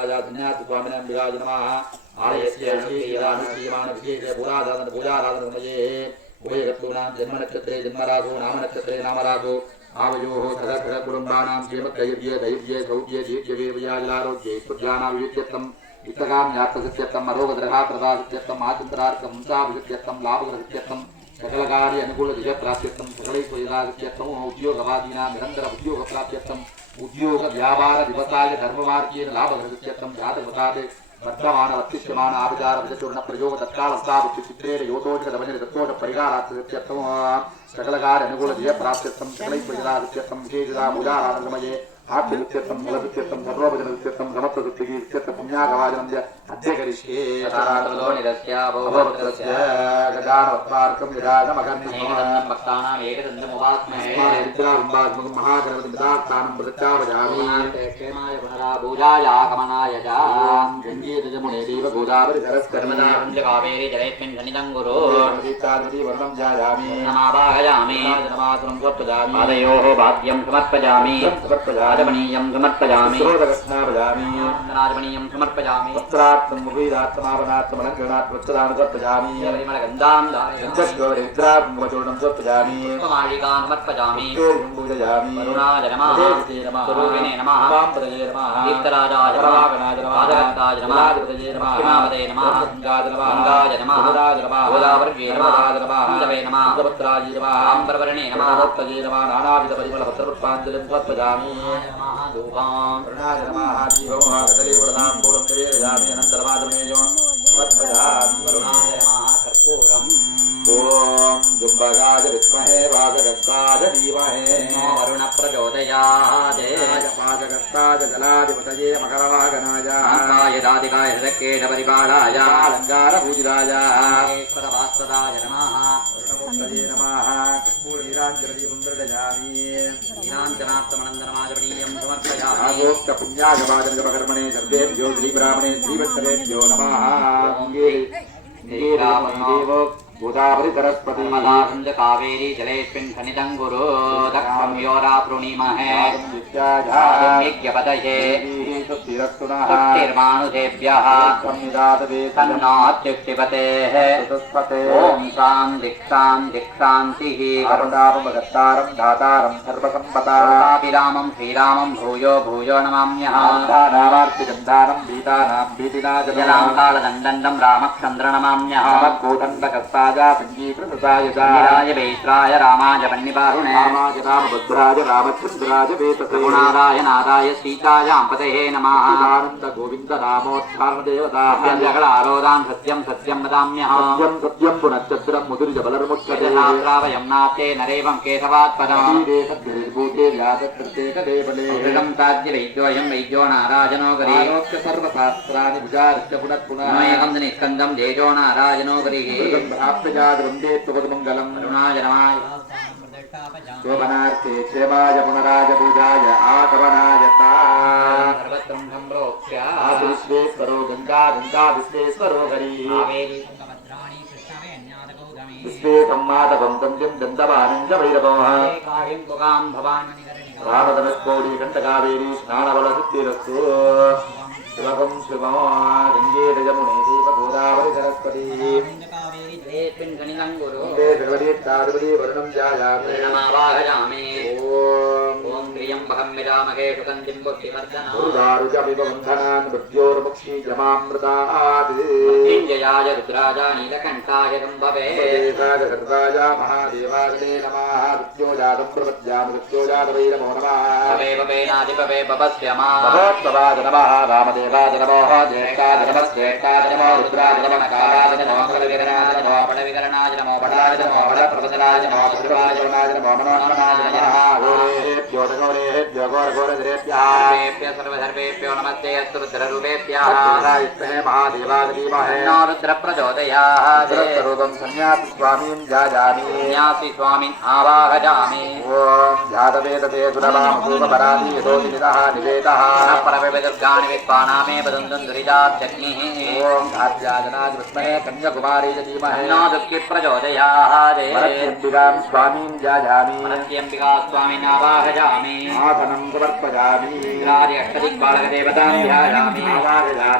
राजाधिन्यात् स्वामिनां विराज नमः आलयस्य श्रीरानुष्ठीयमान विशेष पूजाराधनमये उभयगत्तूनां जन्मनक्षत्रे जन्मरागो नामनक्षत्रे नामरागो आवयोः सदखर कुटुम्बानां श्रीमद्दैर्ये दैर्ये सौर्ये दीर्घ्य वीर्याजलारोग्ये स्फुर्जानाभियुज्यत्तम् इत्तकाम्यात्तसत्यत्तम् अरोगद्रहाप्रदासत्यत्तम् आचिन्तरार्कं मुसाभिसत्यत्तम् लाभगरसत्यत्तम् सकलकार्य अनुकूलदिशप्राप्त्यत्तम् सकलैश्वर्यदासत्यत्तम् उद्योगवादीनां निरन्तर उद्योगप्राप्त्यत्तम् उद्योग व्यापार दिवसाय धर्ममार्गेण लाभगरसत्यत्तम् जातवतादे वर्तमान वर्तिष्यमान आविचार विचूर्ण प्रयोग तत्कालस्तावचित्रेण योतोषदवजन दत्तोष परिहारार्थसत्यत्तम् सकलकार्य अनुकूल दिय प्राप्त्यत्तम् सकलैश्वर्यदासत्यत्तम् विशेषदा पूजाराधनमये आत्मनित्यत्तम् फलनित्यत्तम् सर्वभजननित्यत्तम् समत्वदुत्तिकीर्त्यत्तम् पुण्यागवाजनम् अद्य करिष्ये तदातलो निरस्य भवभद्रस्य गजानवत्पार्कम् यदागमगन्निमोहनं भक्तानाम् एकदन्तमुपास्महे निद्रारुम्बात्मकं महागणपतिमिदात्तानं प्रदक्षापयामि क्षेमाय पुनरा पूजाय आगमनाय च गङ्गेतजमुने देव गोदावरि सरस्कर्मदा कावेरी जलेऽस्मिन् सन्निधं कुरु नदीताद्वती वर्णं ध्यायामि नमावाहयामि नमासनं समर्पयामि पादयोः भाग्यं समर्पयामि राजमणीयं समर्पयामि स्रोतकस्नापयामि राजमणीयं समर्पयामि वस्त्रार्थं मुखीदात्मावनात्मलङ्करणात् वस्त्रदानं समर्पयामि परिमलगन्धां दायञ्चूर्णं समर्पयामि पुष्पमालिकां समर्पयामि पूजयामि वरुणाय नमः स्वरूपिणे नमः वामपदये नमः दीप्तराजाय नमः गणाय नमः पादगताय नमः अधिपतये नमः हिमावते नमः गङ्गाय नमः गङ्गाय नमः गोदाय नमः गोदावर्गे नमः नमः कुञ्जवे नमः कुञ्जपत्राय नमः आम्बरवर्णे नमः भक्तये नमः नानाविध परिमलपत्रपुष्पाञ्जलिं समर्पयामि धूपां प्रणाय नमः जीवं कदली प्रदां पूर्णं निवेदयामि अनन्तरमादमेयो समर्पयामि करुणाय नमः कर्पूरम् ॐ दुम्बगाय विद्महे वाजगत्ताय धीमहि वरुण प्रचोदयात् पाजगत्ताय जलाधिपतये मकरवाहनाय दादिकाय हृदकेश परिपालाय अलङ्कारपूजिताय ईश्वरभास्वराय नमः वरुणमूर्तये नमः कर्पूरनीराञ्जलिपुण्डरयामि नीराञ्जनात्मनन्दनमाजपणीयं समर्पयामि आगोक्तपुण्यागवादनगमकर्मणे सर्वेभ्यो श्रीब्राह्मणे श्रीवत्सरेभ्यो नमः देवो गोदावरी सरस्वती मदासंज कावेरी जलेऽस्मिन् सन्निधं कुरु दक्षं योराप्रुणीमहे यज्ञपतये तुष्टिर्मानुषेभ्यः तन्नात्युक्तिपतेः ॐ शां दीक्षान्तिः करुणापमगत्तारं दातारं सर्वसम्पदाभिरामं श्रीरामं भूयो भूयो नमाम्यहं नामार्तिगन्धानं भीतानां भीतिनाजलां कालदण्डं रामचन्द्र नमाम्यहं कोदण्डकस्ता पंजीकृताय वेत्राय रामाय वन्निबाहुणे रामाय रामभद्राय रामचन्द्राय वेतसगुणादाय नादाय सीतायां पतये नमः आनन्द गोविन्द नामोत्थान देवताः जगलारोदां सत्यं सत्यं वदाम्यहं सत्यं सत्यं पुनश्चन्द्रं मुदुर्जबलर्मुच्यते शास्त्रावयं नास्ते नरेवं केशवात् पदं श्रीदेशभूते व्यासकृतेकदेवले हृदं ताज्य वैद्योऽयं वैद्यो नाराजनो गरीरोक्य सर्वशास्त्राणि विचार्य पुनः पुनः एकं निस्कन्दं जेजो नाराजनो गरीः प्रजाद्वन्दे तुपदमङ्गलं करुणाय नमः शोभनार्थे क्षेमाय पुनराय पूजाय आगमनाय सर्वत्रं सम्प्रोक्ष्य विश्वेश्वरो गङ्गा गङ्गा विश्वेश्वरो हरि विश्वेकं माधवं गङ्गं गन्धवानं च भैरवः रामधनुष्कोडी कण्ठकावेरी स्नानबलसिद्धिरस्तु शिवकं शिवो गङ्गे जमुने देव गोदावरी सरस्वती वर्णं जायामि नमावाहयामि ॐ त्र्यम्बकं विरामहे सुगन्धिं पुष्टिवर्धनान् मृत्योर्मुक्षीयमामृतात् मृत्युञ्जयाय रुद्राय नीलकण्ठाय शम्भवे सर्वाय महादेवाय नमः मृत्योजातं प्रपद्यामि मृत्योजातवै नमो नमः भवे भवेनाधिपवे भवस्य भवत्सवाय नमः रामदेवाय नमः ज्येष्ठाय नमः श्रेष्ठाय नमः रुद्राय नमः नकाराय नमः कलविकरणाय नमः पटविकरणाय नमः पटाय नमः पटप्रवचनाय नमः सर्वाय नमः मनोन्मनाय नमः गोरेभ्यो गोरेभ्यो घोरघोरधरेभ्यः सर्वधर्मेभ्यो नमस्ते अस्तु रुद्ररूपेभ्यः विष्णवे महादेवाय धीमहि नो रुद्रप्रचोदयात् रुद्रस्वरूपं सन्न्यासि स्वामीं ध्यायामि सन्न्यासि स्वामिन् आवाहयामि ॐ ध्यातवेदते सुरभामसूपपराधि यतोदितः निवेदः परविदुर्गाणि विद्वानामे वदन्तुं दुरिताब्जग्निः ॐ धात्याजनाय विद्महे कन्याकुमारी धीमहि नो दुःखिप्रचोदयात् मनस्यम्बिकां स्वामीं ध्यायामि मनस्यम्बिका स्वामिन् आवाहयामि आसनं समर्पयामि अष्टदिक्पालकदेवतां ध्यायामि आवाहयामि